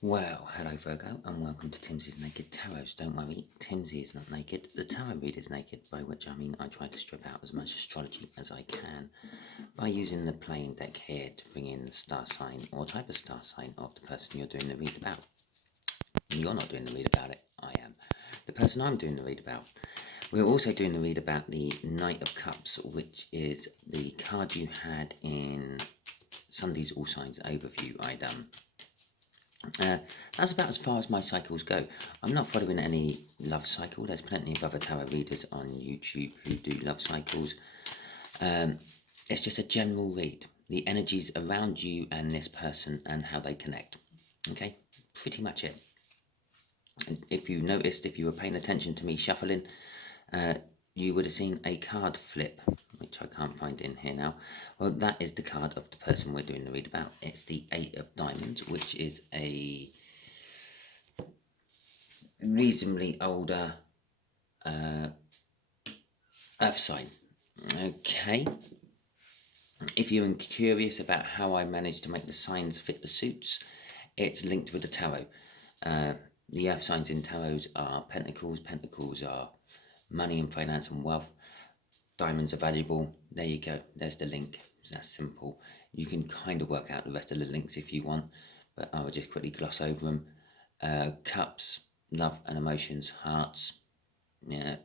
Well, hello Virgo, and welcome to Timsy's Naked Tarot. Don't worry, Timsy is not naked. The tarot read is naked, by which I mean I try to strip out as much astrology as I can by using the playing deck here to bring in the star sign or type of star sign of the person you're doing the read about. You're not doing the read about it, I am. The person I'm doing the read about. We're also doing the read about the Knight of Cups, which is the card you had in Sunday's All Signs overview I done. That's about as far as my cycles go. I'm not following any love cycle. There's plenty of other tarot readers on YouTube who do love cycles. It's just a general read. The energies around you and this person and how they connect. Okay, pretty much it. And if you noticed, if you were paying attention to me shuffling, you would have seen a card flip, which I can't find in here now. Well, that is the card of the person we're doing the read about. It's the Eight of Diamonds, which is a reasonably older earth sign. Okay. If you're curious about how I managed to make the signs fit the suits, it's linked with the tarot. The earth signs in tarots are pentacles. Pentacles are money and finance and wealth. Diamonds are valuable. There you go. There's the link. It's that simple. You can kind of work out the rest of the links if you want, but I will just quickly gloss over them. Cups, love and emotions. Hearts, yeah.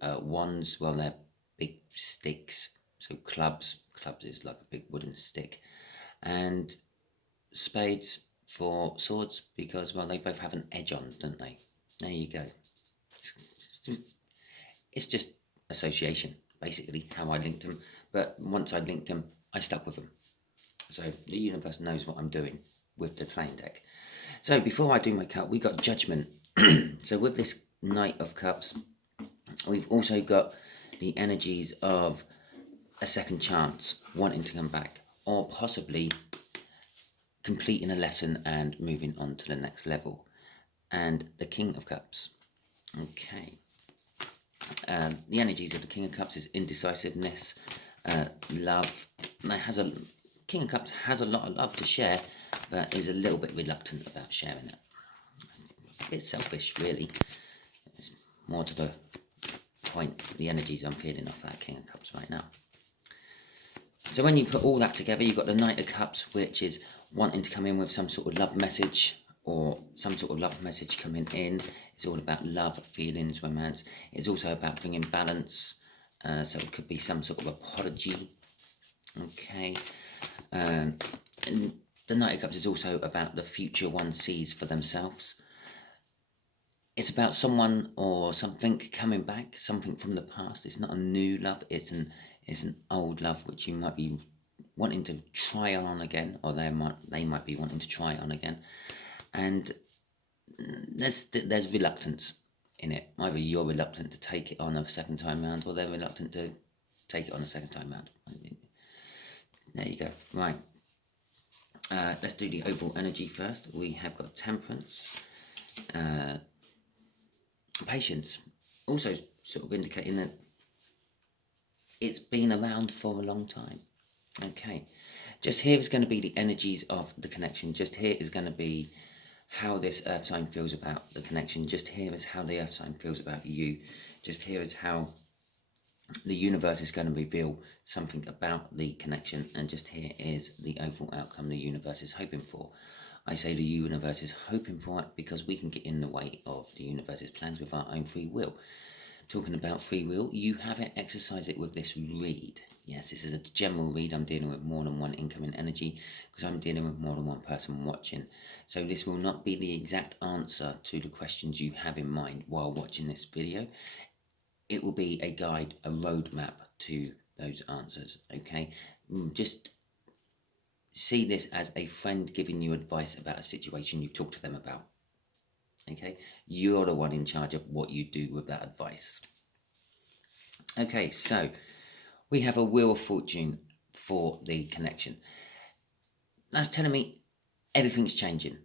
Wands, well, they're big sticks. So clubs is like a big wooden stick. And spades for swords because, well, they both have an edge on, don't they? There you go. It's just association, basically, how I linked them. But once I linked them, I stuck with them. So the universe knows what I'm doing with the playing deck. So before I do my cut, we got Judgment. So with this Knight of Cups, we've also got the energies of a second chance, wanting to come back, or possibly completing a lesson and moving on to the next level. And the King of Cups. Okay. The energies of the King of Cups is indecisiveness, love. King of Cups has a lot of love to share, but is a little bit reluctant about sharing it. A bit selfish, really. It's more to the point, the energies I'm feeling off that King of Cups right now. So when you put all that together, you've got the Knight of Cups, which is wanting to come in with some sort of love message, or some sort of love message coming in. It's all about love, feelings, romance. It's also about bringing balance. So it could be some sort of apology. Okay. And the Knight of Cups is also about the future one sees for themselves. It's about someone or something coming back, something from the past. It's not a new love. It's an old love which you might be wanting to try on again, or they might be wanting to try on again. And there's reluctance in it. Either you're reluctant to take it on a second time round, or they're reluctant to take it on a second time round. There you go. Right. Let's do the overall energy first. We have got Temperance, Patience, also sort of indicating that it's been around for a long time. Okay. Just here is going to be the energies of the connection. Just here is going to be how this earth sign feels about the connection. Just here is how the earth sign feels about you. Just here is how the universe is going to reveal something about the connection. And just here is the overall outcome the universe is hoping for. I say the universe is hoping for it because we can get in the way of the universe's plans with our own free will. Talking about free will, you have it, exercise it with this read. Yes, this is a general read. I'm dealing with more than one incoming energy because I'm dealing with more than one person watching. So this will not be the exact answer to the questions you have in mind while watching this video. It will be a guide, a roadmap to those answers, okay? Just see this as a friend giving you advice about a situation you've talked to them about. Okay, you're the one in charge of what you do with that advice. Okay, so we have a Wheel of Fortune for the connection. That's telling me everything's changing.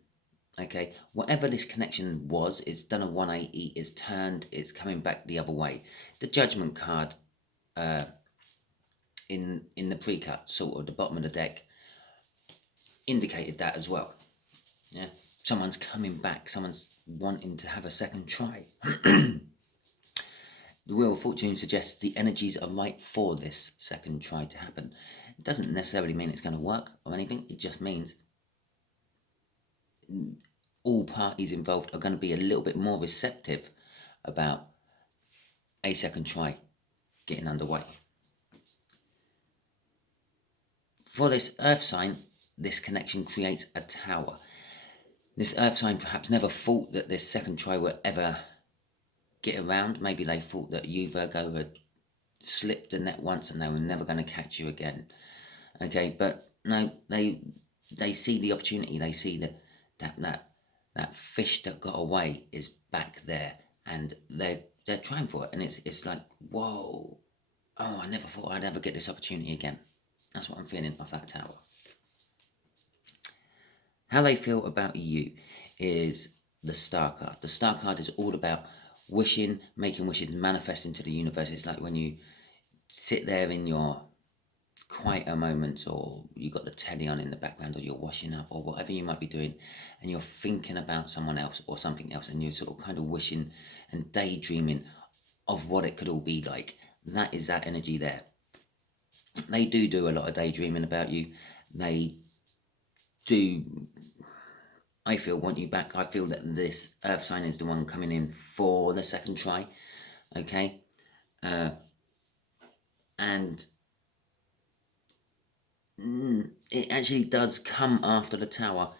Okay, whatever this connection was, it's done a 180, it's turned, it's coming back the other way. The Judgment card in the pre-cut, sort of the bottom of the deck, indicated that as well. Yeah, someone's coming back, someone's wanting to have a second try. The Wheel of Fortune suggests the energies are right for this second try to happen. It doesn't necessarily mean it's going to work or anything, it just means all parties involved are going to be a little bit more receptive about a second try getting underway. For this earth sign, this connection creates a tower. This earth sign perhaps never thought that this second try would ever get around. Maybe they thought that you, Virgo, had slipped the net once and they were never going to catch you again. Okay, but no, they see the opportunity. They see that fish that got away is back there, and they're trying for it. And it's like, whoa, oh, I never thought I'd ever get this opportunity again. That's what I'm feeling off that tower. How they feel about you is the Star card. The Star card is all about wishing, making wishes, manifesting to the universe. It's like when you sit there in your quieter moments, or you got the telly on in the background, or you're washing up, or whatever you might be doing, and you're thinking about someone else or something else, and you're sort of kind of wishing and daydreaming of what it could all be like. That is that energy there. They do a lot of daydreaming about you. They do, I feel, want you back. I feel that this earth sign is the one coming in for the second try. Okay, and it actually does come after the tower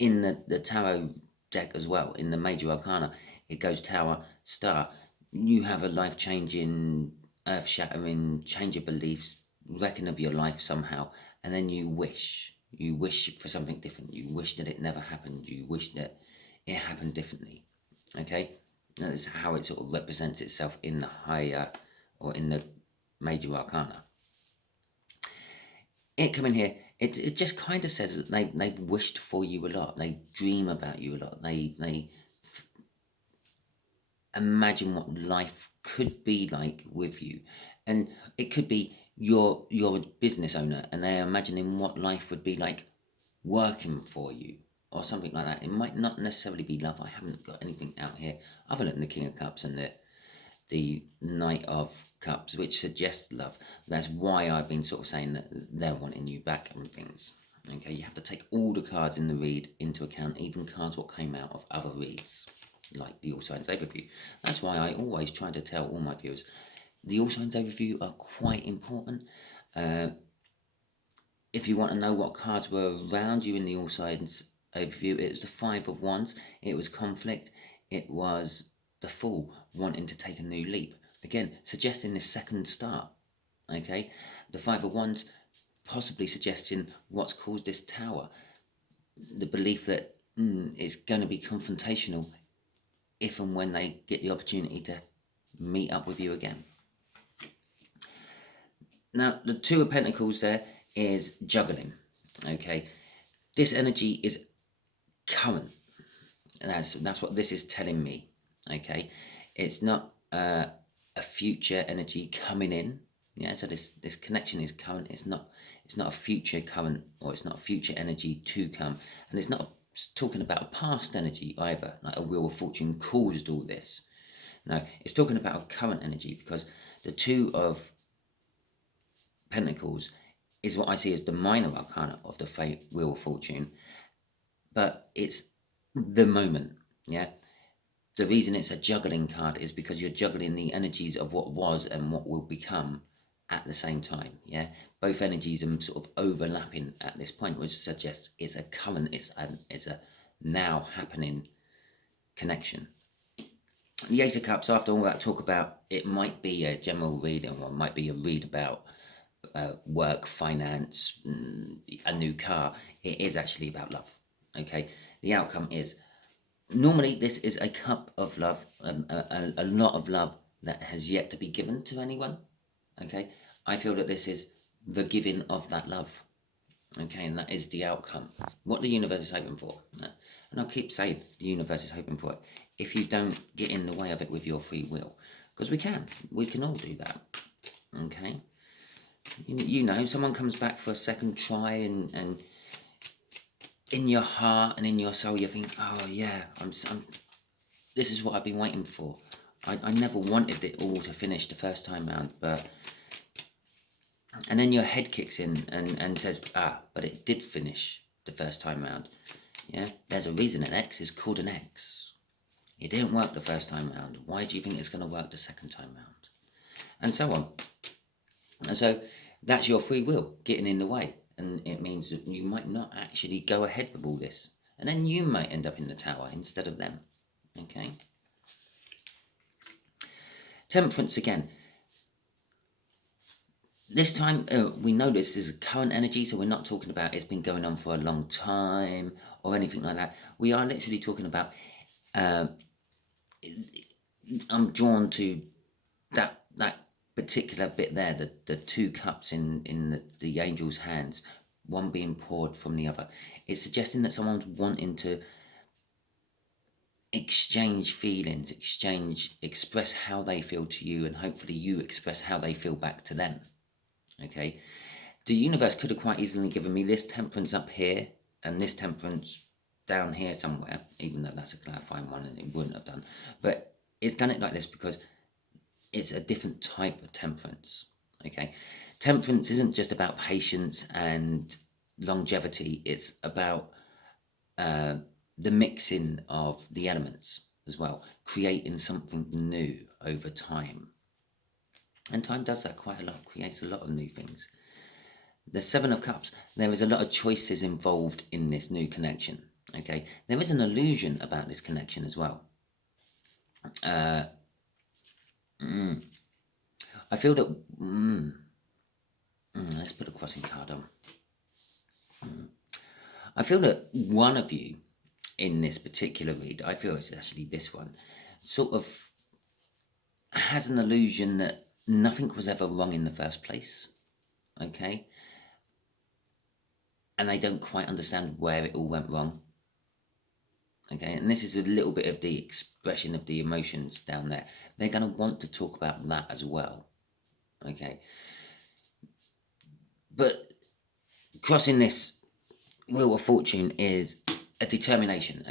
in the tarot deck as well. In the major arcana, it goes tower, star. You have a life-changing, earth-shattering change of beliefs, reckon of your life somehow, and then you wish for something different. You wish that it never happened. You wish that it happened differently. Okay, that is how it sort of represents itself in the higher, or in the major arcana. It coming here, it just kind of says that they've wished for you a lot. They dream about you a lot. They imagine what life could be like with you, and it could be you're a business owner, and they're imagining what life would be like working for you, or something like that. It might not necessarily be love. I haven't got anything out here other than the King of Cups and the Knight of Cups, which suggests love. That's why I've been sort of saying that they're wanting you back and things. Okay, you have to take all the cards in the read into account, even cards what came out of other reads, like the All Signs Overview. That's why I always try to tell all my viewers, the All Signs Overview are quite important. If you want to know what cards were around you in the All Signs Overview, it was the Five of Wands, it was conflict, it was the Fool wanting to take a new leap. Again, suggesting this second start. Okay, the Five of Wands possibly suggesting what's caused this tower. The belief that it's going to be confrontational if and when they get the opportunity to meet up with you again. Now, the Two of Pentacles there is juggling. Okay, this energy is current. That's what this is telling me. Okay, it's not a future energy coming in. Yeah, so this connection is current. It's not a future current, or it's not a future energy to come, and it's not talking about a past energy either, like a Wheel of Fortune caused all this. No, it's talking about a current energy, because the Two of Pentacles is what I see as the minor arcana of the Wheel of Fortune, but it's the moment. Yeah, the reason it's a juggling card is because you're juggling the energies of what was and what will become at the same time. Yeah, both energies are sort of overlapping at this point, which suggests it's a current, it's a now happening connection. The Ace of Cups, after all that talk about, it might be a general read, or it might be a read about work, finance, a new car. It is actually about love. Okay, the outcome is, normally this is a cup of love, a lot of love that has yet to be given to anyone. Okay, I feel that this is the giving of that love. Okay, and that is the outcome. What the universe is hoping for. And I'll keep saying the universe is hoping for it. If you don't get in the way of it with your free will. Because we can all do that. Okay, you know, someone comes back for a second try, and in your heart and in your soul, you think, oh yeah, this is what I've been waiting for. I never wanted it all to finish the first time round, and then your head kicks in and says, but it did finish the first time round. Yeah, there's a reason an X is called an X. It didn't work the first time round. Why do you think it's going to work the second time round? And so on. And so that's your free will getting in the way. And it means that you might not actually go ahead with all this. And then you might end up in the tower instead of them. Okay? Temperance again. This time, we know this is a current energy, so we're not talking about it's been going on for a long time or anything like that. We are literally talking about, I'm drawn to that particular bit there, the two cups in the angel's hands, one being poured from the other. It's suggesting that someone's wanting to exchange feelings, express how they feel to you, and hopefully you express how they feel back to them. Okay, the universe could have quite easily given me this temperance up here and this temperance down here somewhere, even though that's a clarifying one and it wouldn't have done. But it's done it like this because it's a different type of temperance. Okay, temperance isn't just about patience and longevity. It's about the mixing of the elements as well, creating something new over time. And time does that quite a lot, creates a lot of new things. The Seven of Cups, there is a lot of choices involved in this new connection. Okay, there is an illusion about this connection as well. I feel that. Let's put a crossing card on. I feel that one of you in this particular read, I feel it's actually this one, sort of has an illusion that nothing was ever wrong in the first place. Okay? And they don't quite understand where it all went wrong. Okay, and this is a little bit of the expression of the emotions down there. They're going to want to talk about that as well. Okay. But crossing this Wheel of Fortune is a determination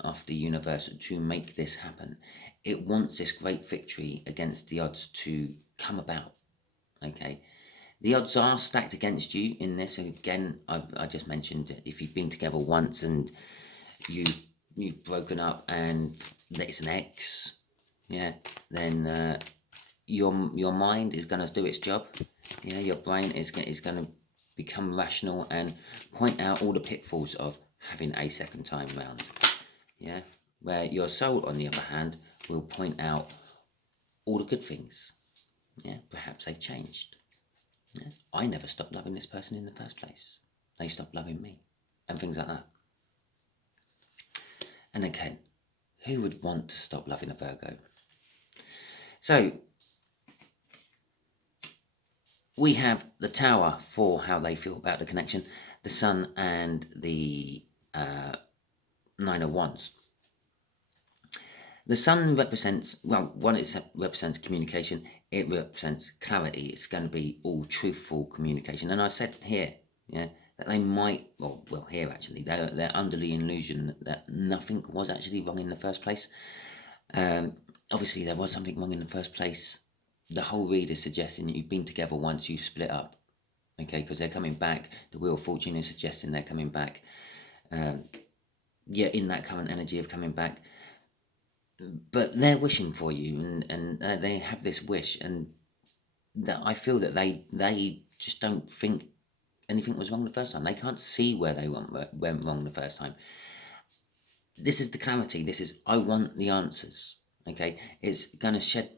of the universe to make this happen. It wants this great victory against the odds to come about. Okay. The odds are stacked against you in this. Again, I just mentioned if you've been together once and you've broken up and it's an X, yeah, then your mind is going to do its job. Yeah, your brain is going to become rational and point out all the pitfalls of having a second time round. Yeah, where your soul, on the other hand, will point out all the good things. Yeah, perhaps they've changed. Yeah, I never stopped loving this person in the first place. They stopped loving me, and things like that. And again, who would want to stop loving a Virgo? So, we have the Tower for how they feel about the connection, the Sun and the Nine of Wands. The Sun represents, well, one, it represents communication, it represents clarity. It's going to be all truthful communication. And I said here, yeah, that they might, well here actually, they're under the illusion that nothing was actually wrong in the first place. Obviously, there was something wrong in the first place. The whole read is suggesting that you've been together once, you split up. Okay, because they're coming back. The Wheel of Fortune is suggesting they're coming back. In that current energy of coming back. But they're wishing for you, and they have this wish, and that I feel that they just don't think anything was wrong the first time. They can't see where they went wrong the first time. This is the clarity. This is, I want the answers. Okay, it's going to shed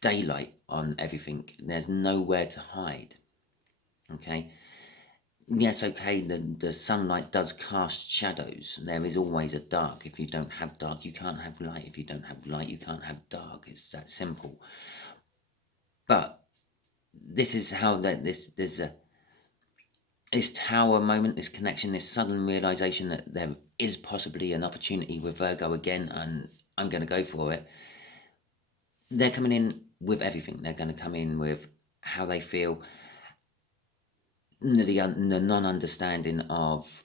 daylight on everything. There's nowhere to hide. Okay. Yes, okay, the sunlight does cast shadows. There is always a dark. If you don't have dark, you can't have light. If you don't have light, you can't have dark. It's that simple. But this is how there's this tower moment, this connection, this sudden realization that there is possibly an opportunity with Virgo again, and I'm going to go for it. They're coming in with everything. They're going to come in with how they feel, the non-understanding of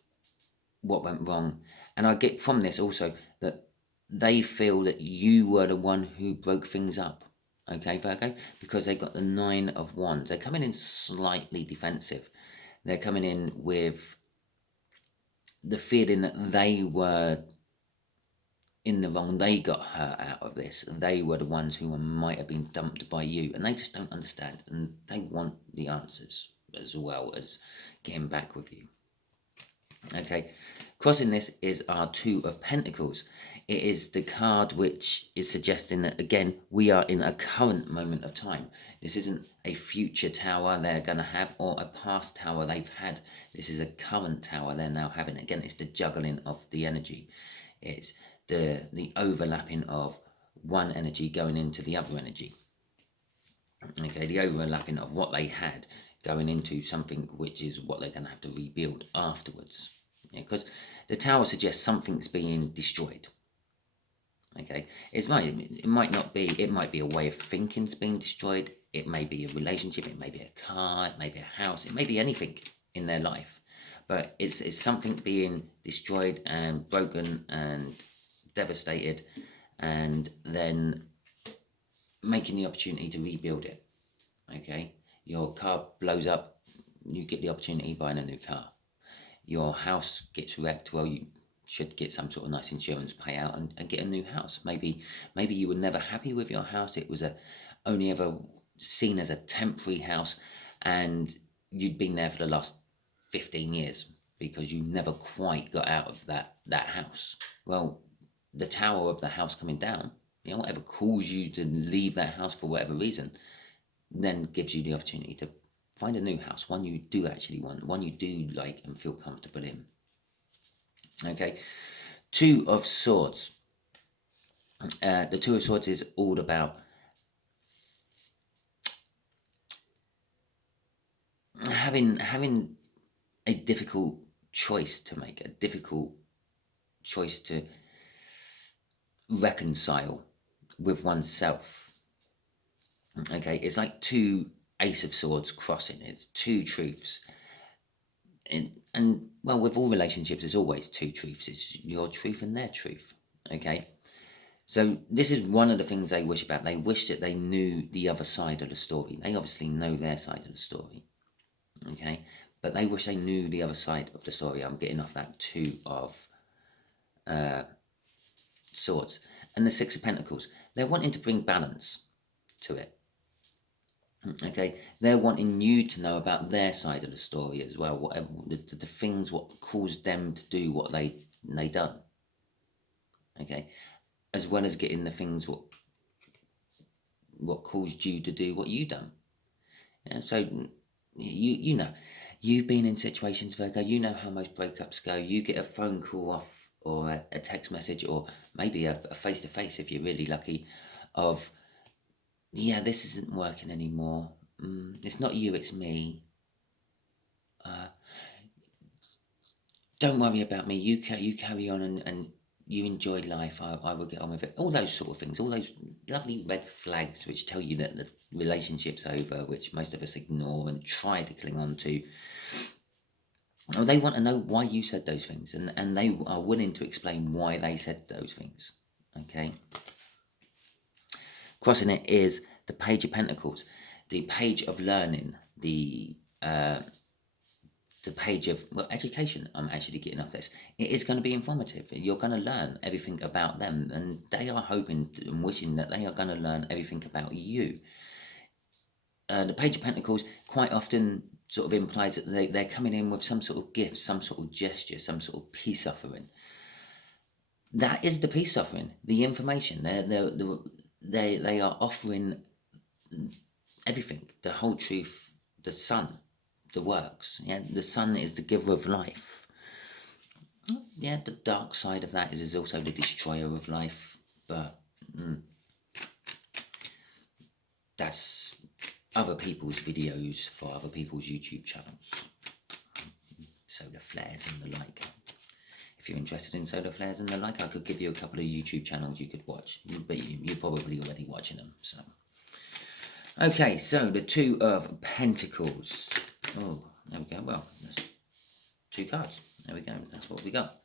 what went wrong. And I get from this also that they feel that you were the one who broke things up. Okay, Virgo? Because they got the Nine of Wands. They're coming in slightly defensive. They're coming in with the feeling that they were in the wrong. They got hurt out of this. They were the ones who might have been dumped by you. And they just don't understand. And they want the answers as well as getting back with you. Okay, crossing this is our Two of Pentacles. It is the card which is suggesting that, again, we are in a current moment of time. This isn't a future tower they're going to have or a past tower they've had. This is a current tower they're now having. Again, it's the juggling of the energy. It's the overlapping of one energy going into the other energy. Okay, the overlapping of what they had going into something which is what they're going to have to rebuild afterwards. Because the tower suggests something's being destroyed. Okay, it might not be. It might be a way of thinking's being destroyed. It may be a relationship. It may be a car. It may be a house. It may be anything in their life, but it's something being destroyed and broken and devastated, and then making the opportunity to rebuild it. Okay, your car blows up. You get the opportunity buying a new car. Your house gets wrecked. Well, you should get some sort of nice insurance payout and get a new house. Maybe you were never happy with your house. It was only ever seen as a temporary house, and you'd been there for the last 15 years because you never quite got out of that house. Well, the tower of the house coming down, whatever caused you to leave that house for whatever reason, then gives you the opportunity to find a new house, one you do actually want, one you do like and feel comfortable in. Okay, Two of Swords. The Two of Swords is all about having a difficult choice to make, a difficult choice to reconcile with oneself. Okay, it's like two Ace of Swords crossing. It's two truths. And well, with all relationships, there's always two truths. It's your truth and their truth. Okay, so this is one of the things they wish about. They wish that they knew the other side of the story. They obviously know their side of the story. Okay, but they wish they knew the other side of the story. I'm getting off that Two of Swords. And the Six of Pentacles. They're wanting to bring balance to it. Okay, they're wanting you to know about their side of the story as well. Whatever the things what caused them to do what they done. Okay, as well as getting the things what caused you to do what you done. And so you know, you've been in situations, Virgo. You know how most breakups go. You get a phone call off or a text message or maybe a face-to-face if you're really lucky of, yeah, this isn't working anymore. It's not you, it's me. Don't worry about me. You carry on and you enjoy life. I will get on with it. All those sort of things. All those lovely red flags which tell you that the relationship's over, which most of us ignore and try to cling on to. Well, they want to know why you said those things, and they are willing to explain why they said those things. Okay. Crossing it is the Page of Pentacles, the Page of Learning, the page of education. I'm actually getting off this. It is going to be informative. You're going to learn everything about them, and they are hoping and wishing that they are going to learn everything about you. The Page of Pentacles quite often sort of implies that they're coming in with some sort of gift, some sort of gesture, some sort of peace offering. That is the peace offering, the information. They are offering everything, the whole truth, the sun, the works. Yeah, the sun is the giver of life. Yeah, the dark side of that is also the destroyer of life, but that's other people's videos for other people's YouTube channels. Solar flares and the like. If you're interested in solar flares and the like, I could give you a couple of YouTube channels you could watch, but you're probably already watching them. So, okay, so the Two of Pentacles. Oh, there we go. Well, that's two cards. There we go. That's what we got.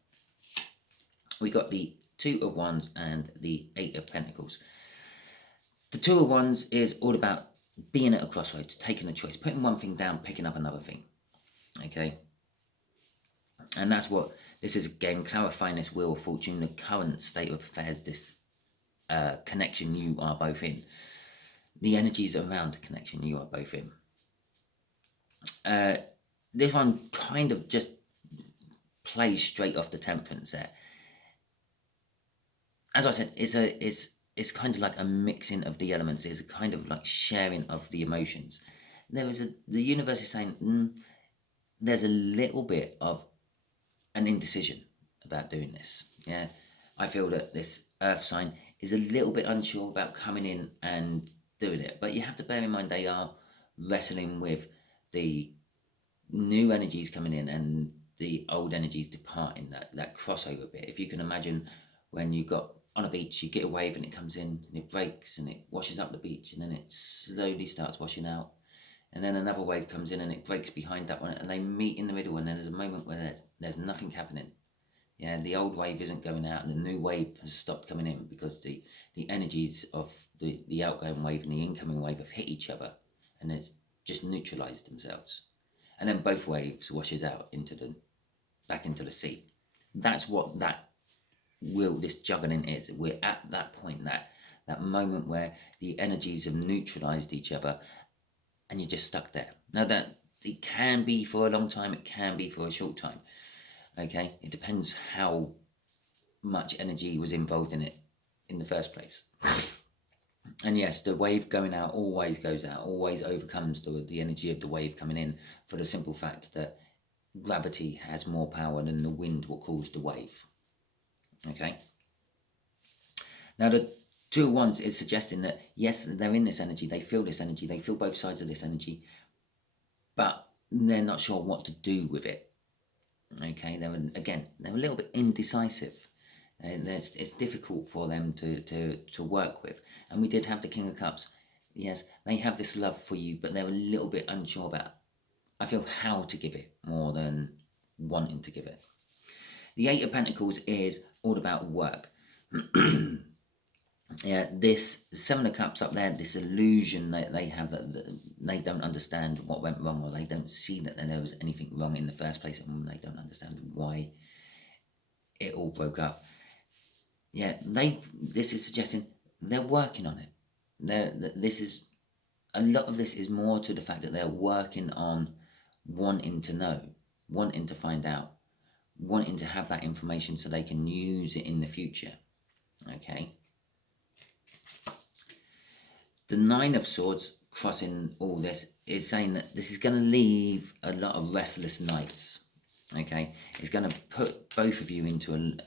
We got the Two of Wands and the Eight of Pentacles. The Two of Wands is all about being at a crossroads, taking a choice, putting one thing down, picking up another thing. Okay? And that's what this is, again, clarifying this Wheel of Fortune, the current state of affairs, this connection you are both in. The energies around the connection you are both in. This one kind of just plays straight off the Temperance there. As I said, it's kind of like a mixing of the elements. It's a kind of like sharing of the emotions. The universe is saying there's a little bit of an indecision about doing this. Yeah, I feel that this Earth sign is a little bit unsure about coming in and doing it, but you have to bear in mind they are wrestling with the new energies coming in and the old energies departing, that crossover bit. If you can imagine when you got on a beach, you get a wave and it comes in and it breaks and it washes up the beach and then it slowly starts washing out, and then another wave comes in and it breaks behind that one and they meet in the middle, and then there's a moment where there's nothing happening. Yeah, the old wave isn't going out and the new wave has stopped coming in because the energies of the outgoing wave and the incoming wave have hit each other and it's just neutralized themselves. And then both waves washes out back into the sea. That's what this juggling is. We're at that point, that moment where the energies have neutralized each other and you're just stuck there. Now that it can be for a long time, it can be for a short time. Okay, it depends how much energy was involved in it in the first place. And yes, the wave going out always goes out, always overcomes the energy of the wave coming in, for the simple fact that gravity has more power than the wind will cause the wave. Okay. Now the Two of Wands is suggesting that yes, they're in this energy, they feel this energy, they feel both sides of this energy, but they're not sure what to do with it. Okay, they're a little bit indecisive. It's difficult for them to work with. And we did have the King of Cups. Yes, they have this love for you, but they're a little bit unsure about, I feel, how to give it more than wanting to give it. The Eight of Pentacles is all about work. Yeah, this Seven of Cups up there, this illusion that they have that they don't understand what went wrong, or they don't see that there was anything wrong in the first place, and they don't understand why it all broke up. Yeah, this is suggesting they're working on it. A lot of this is more to the fact that they're working on wanting to know, wanting to find out, wanting to have that information so they can use it in the future. Okay. The Nine of Swords, crossing all this, is saying that this is going to leave a lot of restless nights. Okay, it's going to put both of you into an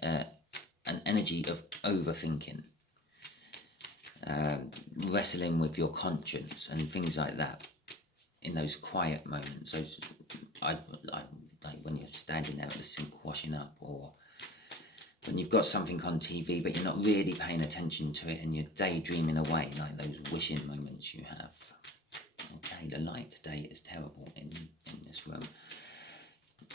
energy of overthinking, wrestling with your conscience and things like that in those quiet moments. So like when you're standing there at the sink washing up, or when you've got something on TV but you're not really paying attention to it and you're daydreaming away, like those wishing moments you have. Okay, the light today is terrible in this room.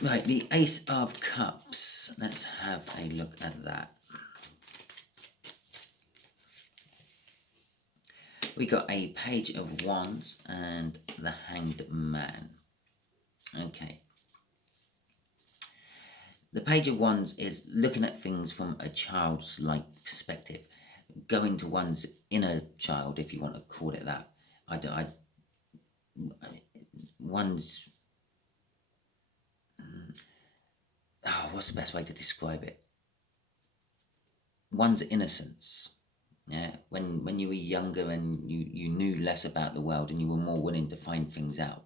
Right, the Ace of Cups. Let's have a look at that. We got a Page of Wands and the Hanged Man. Okay. The Page of Wands is looking at things from a child's-like perspective, going to one's inner child, if you want to call it that. What's the best way to describe it? One's innocence. Yeah, when you were younger and you knew less about the world and you were more willing to find things out.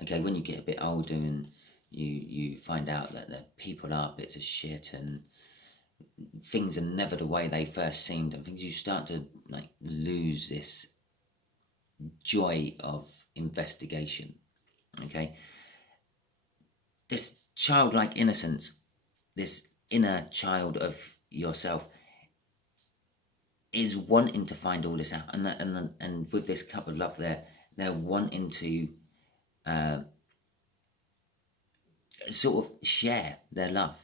Okay, when you get a bit older and you find out that people are bits of shit and things are never the way they first seemed and things, you start to like lose this joy of investigation. Okay, this childlike innocence, this inner child of yourself, is wanting to find all this out, and with this Cup of Love, they're wanting to sort of share their love.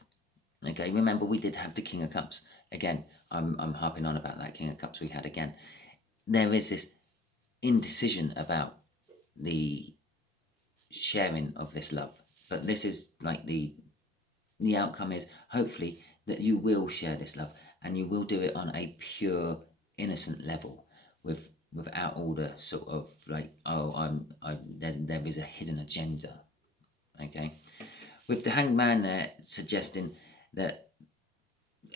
Okay, remember we did have the King of Cups. Again, I'm harping on about that King of Cups we had again. There is this indecision about the sharing of this love. But this is like the outcome is hopefully that you will share this love, and you will do it on a pure, innocent level, without all the sort of like, oh, there is a hidden agenda. Okay, with the Hanged Man there suggesting that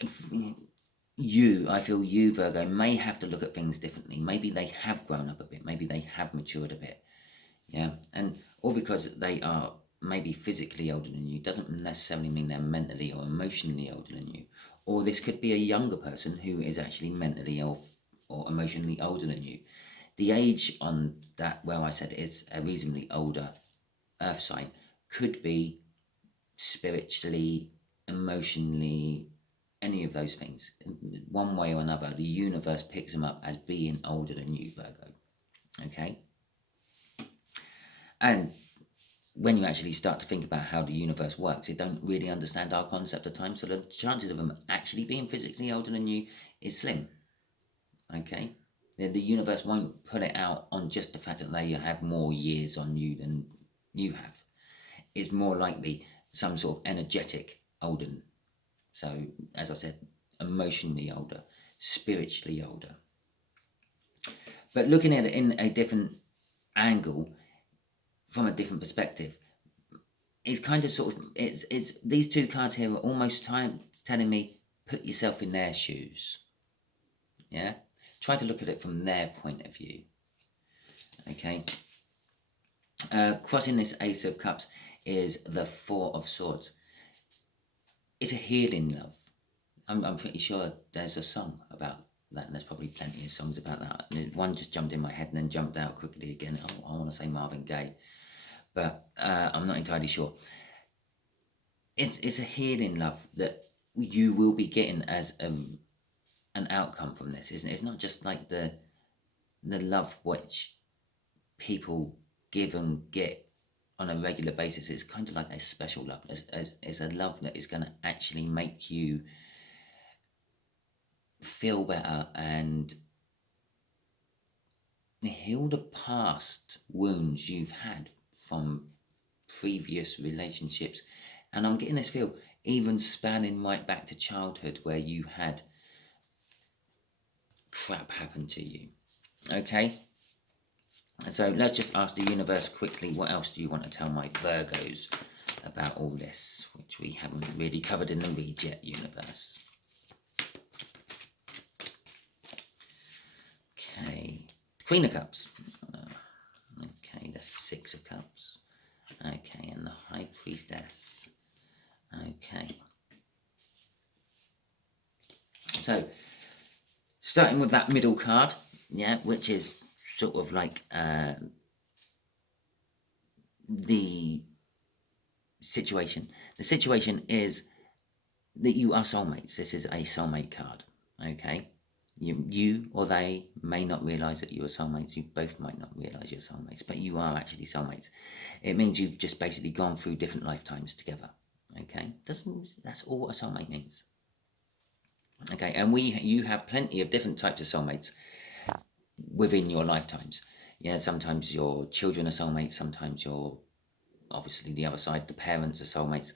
I feel you, Virgo, may have to look at things differently. Maybe they have grown up a bit. Maybe they have matured a bit. Yeah, and all because they are maybe physically older than you doesn't necessarily mean they're mentally or emotionally older than you. Or this could be a younger person who is actually mentally or emotionally older than you. The age on that, well, I said it's a reasonably older earth sign, could be spiritually, emotionally, any of those things. One way or another, the universe picks them up as being older than you, Virgo. Okay? And when you actually start to think about how the universe works, it don't really understand our concept of time. So the chances of them actually being physically older than you is slim. Okay? The universe won't put it out on just the fact that they have more years on you than you have. It's more likely some sort of energetic older. So, as I said, emotionally older, spiritually older. But looking at it in a different angle, from a different perspective, it's kind of sort of, it's these two cards here are almost telling me, put yourself in their shoes. Yeah? Try to look at it from their point of view. Okay? Crossing this Ace of Cups is the Four of Swords. It's a healing love. I'm pretty sure there's a song about that, and there's probably plenty of songs about that. And one just jumped in my head and then jumped out quickly again. Oh, I want to say Marvin Gaye, but I'm not entirely sure. It's a healing love that you will be getting as an outcome from this, isn't it? It's not just like the love which people give and get on a regular basis. It's kind of like a special love. It's a love that is going to actually make you feel better and heal the past wounds you've had from previous relationships. And I'm getting this feel even spanning right back to childhood, where you had crap happen to you. Okay? So let's just ask the universe quickly, what else do you want to tell my Virgos about all this, which we haven't really covered in the read yet, universe? Okay, Queen of Cups. Okay, the Six of Cups. Okay, and the High Priestess. Okay. So, starting with that middle card, yeah, which is sort of like the situation. The situation is that you are soulmates. This is a soulmate card, okay? You or they may not realise that you are soulmates. You both might not realise you're soulmates, but you are actually soulmates. It means you've just basically gone through different lifetimes together, okay? That's all a soulmate means. Okay, and you have plenty of different types of soulmates within your lifetimes. Yeah, sometimes your children are soulmates, sometimes you're obviously the other side, the parents are soulmates.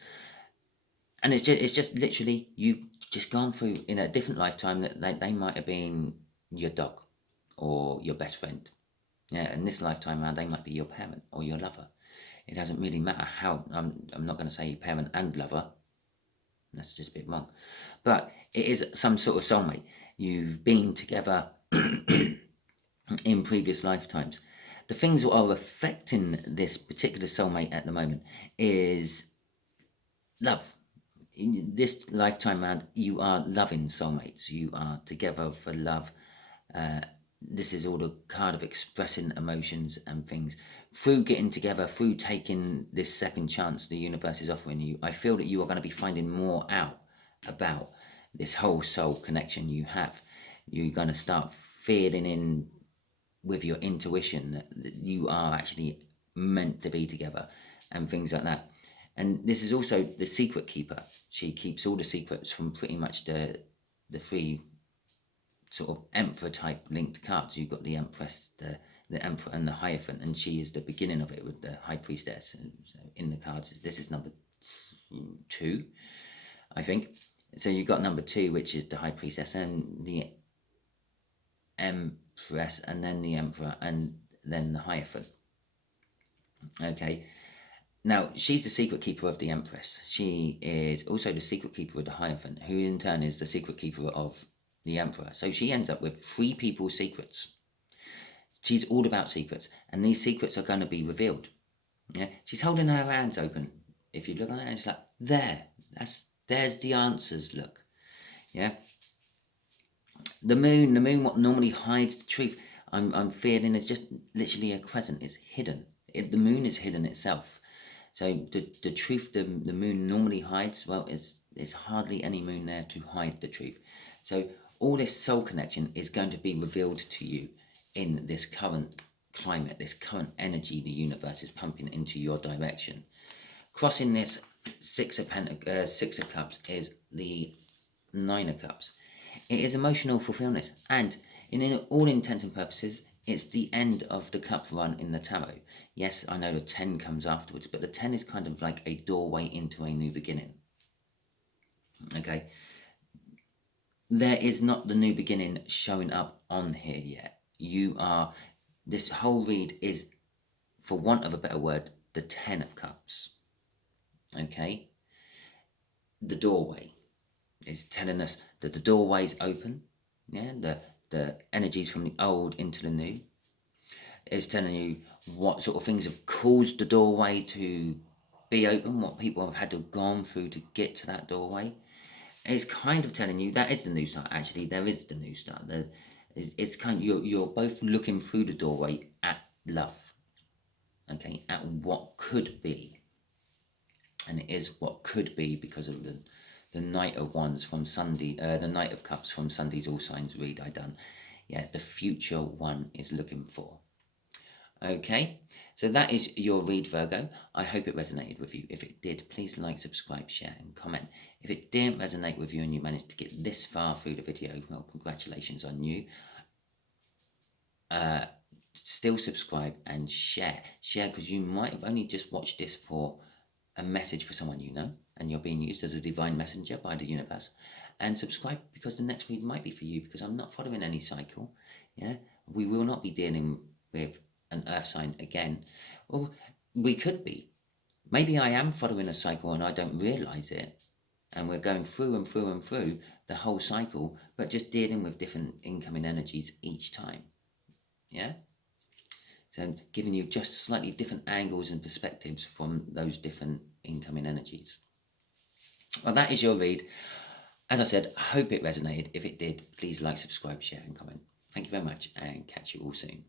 And it's just literally you've just gone through in a different lifetime that they might have been your dog or your best friend. Yeah, and this lifetime around they might be your parent or your lover. It doesn't really matter how. I'm not going to say parent and lover. That's just a bit wrong. But it is some sort of soulmate. You've been together in previous lifetimes. The things that are affecting this particular soulmate at the moment is love. In this lifetime round, you are loving soulmates. You are together for love. This is all the card of expressing emotions and things. Through getting together, through taking this second chance the universe is offering you, I feel that you are going to be finding more out about this whole soul connection you have. You're going to start feeling in with your intuition that you are actually meant to be together and things like that. And this is also the secret keeper. She keeps all the secrets from pretty much the three sort of emperor type linked cards. You've got the Empress, the Emperor, and the Hierophant, and she is the beginning of it with the High Priestess. And so in the cards, this is number 2, I think. So you've got number 2, which is the High Priestess, and the Empress, and then the Emperor, and then the Hierophant. Okay. Now, she's the secret keeper of the Empress. She is also the secret keeper of the Hierophant, who in turn is the secret keeper of the Emperor. So she ends up with 3 people's secrets. She's all about secrets, and these secrets are going to be revealed. Yeah, she's holding her hands open. If you look at it, it's like, there's the answers, look. Yeah. The moon, what normally hides the truth, I'm feeling is just literally a crescent. It's hidden. The moon is hidden itself. So the truth the moon normally hides, well, there's hardly any moon there to hide the truth. So all this soul connection is going to be revealed to you in this current climate, this current energy the universe is pumping into your direction. Crossing this Six of Cups is the Nine of Cups. It is emotional fulfillment, and in all intents and purposes, it's the end of the cup run in the tarot. Yes, I know the 10 comes afterwards, but the 10 is kind of like a doorway into a new beginning. Okay. There is not the new beginning showing up on here yet. This whole read is, for want of a better word, the 10 of Cups. Okay. The doorway is telling us that the doorway is open. Yeah, the energies from the old into the new. It's telling you what sort of things have caused the doorway to be open, what people have had to have gone through to get to that doorway. It's kind of telling you that is the new start. Actually, there is the new start. It's kind of, you're both looking through the doorway at love. Okay, at what could be. And it is what could be because of the Knight of Wands from Sunday, the Knight of Cups from Sunday's All Signs read I done. Yeah, the future one is looking for. Okay, so that is your read, Virgo. I hope it resonated with you. If it did, please like, subscribe, share, and comment. If it didn't resonate with you and you managed to get this far through the video, well, congratulations on you. Still subscribe and share. Share, because you might have only just watched this for a message for someone you know, and you're being used as a divine messenger by the universe. And subscribe, because the next read might be for you, because I'm not following any cycle. Yeah, we will not be dealing with an earth sign again. Well, we could be. Maybe I am following a cycle and I don't realize it, and we're going through and through and through the whole cycle, but just dealing with different incoming energies each time. Yeah, so giving you just slightly different angles and perspectives from those different incoming energies. Well, that is your read. As I said, I hope it resonated. If it did, please like, subscribe, share, and comment. Thank you very much, and catch you all soon.